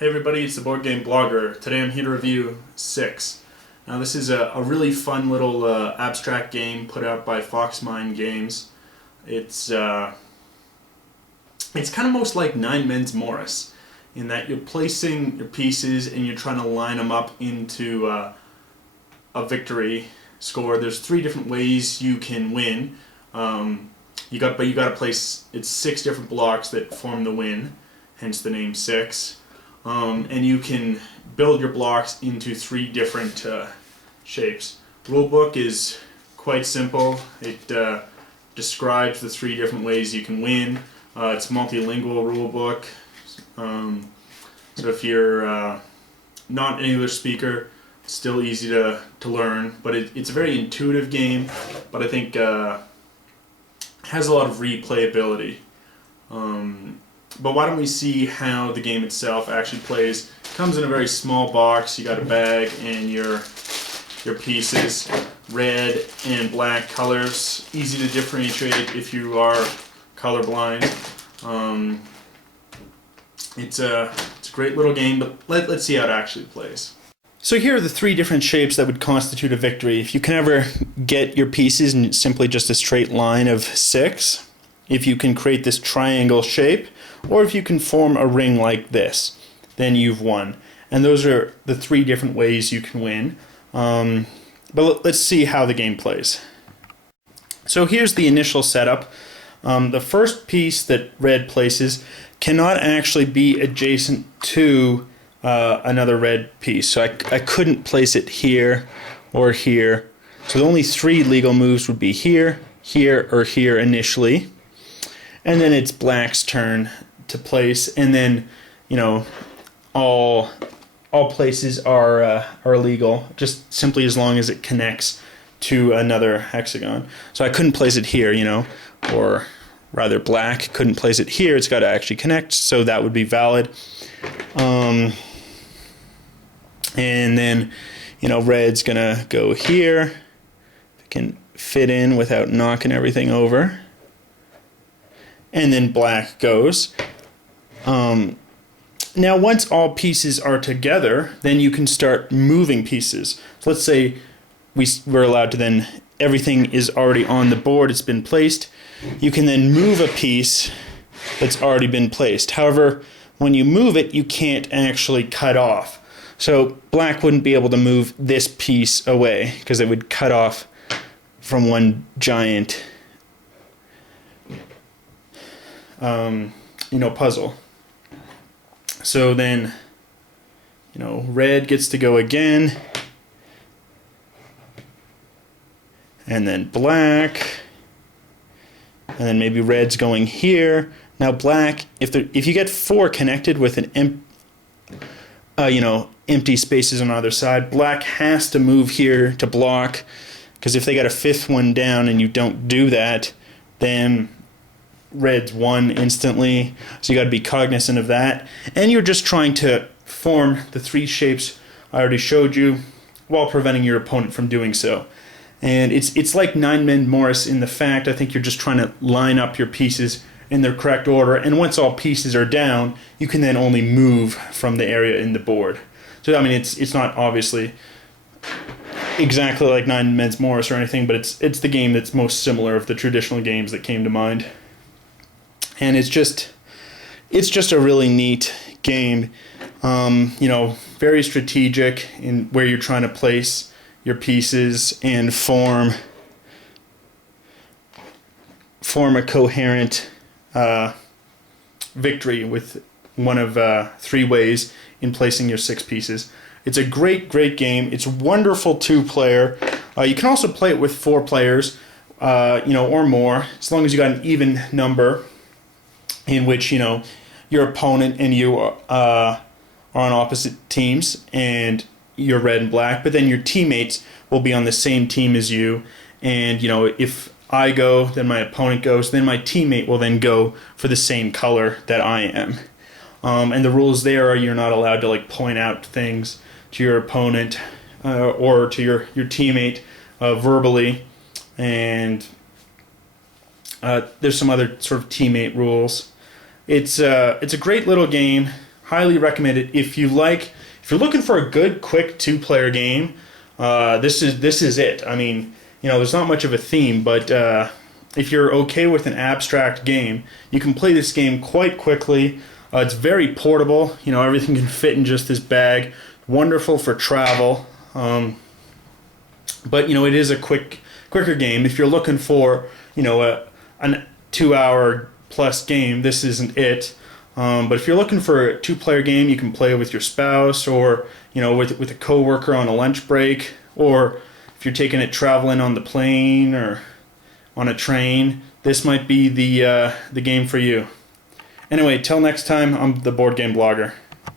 Hey everybody, it's the Board Game Blogger. Today I'm here to review 6. Now this is a really fun little abstract game put out by Foxmind games. It's kind of most like Nine Men's Morris in that you're placing your pieces and you're trying to line them up into a victory score. There's 3 different ways you can win. You got to place, it's 6 different blocks that form the win, hence the name 6. And you can build your blocks into 3 different shapes. Rulebook is quite simple. It describes the 3 different ways you can win. It's a multilingual rulebook, so if you're not an English speaker, it's still easy to learn. But it's a very intuitive game, but I think has a lot of replayability. But why don't we see how the game itself actually plays. It comes in a very small box. You got a bag and your pieces. Red and black colors. Easy to differentiate if you are colorblind. It's a great little game, but let's see how it actually plays. So here are the 3 different shapes that would constitute a victory. If you can ever get your pieces in simply just a straight line of 6, if you can create this triangle shape, or if you can form a ring like this, then you've won. And those are the 3 different ways you can win. But let's see how the game plays. So here's the initial setup. The first piece that red places cannot actually be adjacent to another red piece. So I couldn't place it here or here. So the only 3 legal moves would be here, here, or here initially. And then it's black's turn to place, and then, you know, all places are legal, just simply as long as it connects to another hexagon. So I couldn't place it here, you know, or rather black couldn't place it here. It's got to actually connect, so that would be valid. And then, you know, red's gonna go here. It can fit in without knocking everything over. And then black goes. Now once all pieces are together, then you can start moving pieces. So let's say we're allowed to then, everything is already on the board, it's been placed. You can then move a piece that's already been placed. However, when you move it, you can't actually cut off. So black wouldn't be able to move this piece away because it would cut off from one giant puzzle. So then, you know, red gets to go again, and then black, and then maybe red's going here. Now black, if you get 4 connected with an empty spaces on either side, black has to move here to block, because if they got a 5th one down and you don't do that, then red's won instantly. So you got to be cognizant of that, and you're just trying to form the 3 shapes I already showed you while preventing your opponent from doing so. And it's like Nine Men's Morris in the fact, I think you're just trying to line up your pieces in their correct order, and once all pieces are down, you can then only move from the area in the board. So I mean, it's not obviously exactly like Nine Men's Morris or anything, but it's the game that's most similar of the traditional games that came to mind. And it's just a really neat game, very strategic in where you're trying to place your pieces and form a coherent victory with one of 3 ways in placing your 6 pieces. It's a great game. It's wonderful 2-player. You can also play it with 4 players, or more, as long as you got an even number, in which, you know, your opponent and you are on opposite teams, and you're red and black, but then your teammates will be on the same team as you, and, you know, if I go, then my opponent goes, then my teammate will then go for the same color that I am. And the rules there are you're not allowed to, like, point out things to your opponent or to your teammate verbally, and there's some other sort of teammate rules. It's a great little game. highly recommend it. If you're looking for a good, quick 2-player game, this is it. I mean, there's not much of a theme, but if you're okay with an abstract game, you can play this game quite quickly. It's very portable. Everything can fit in just this bag. Wonderful for travel. But it is a quicker game. If you're looking for a 2-hour plus game, this isn't it. But if you're looking for a 2-player game, you can play with your spouse, or with a coworker on a lunch break, or if you're taking it traveling on the plane or on a train, this might be the game for you. Anyway, till next time, I'm the Board Game Blogger.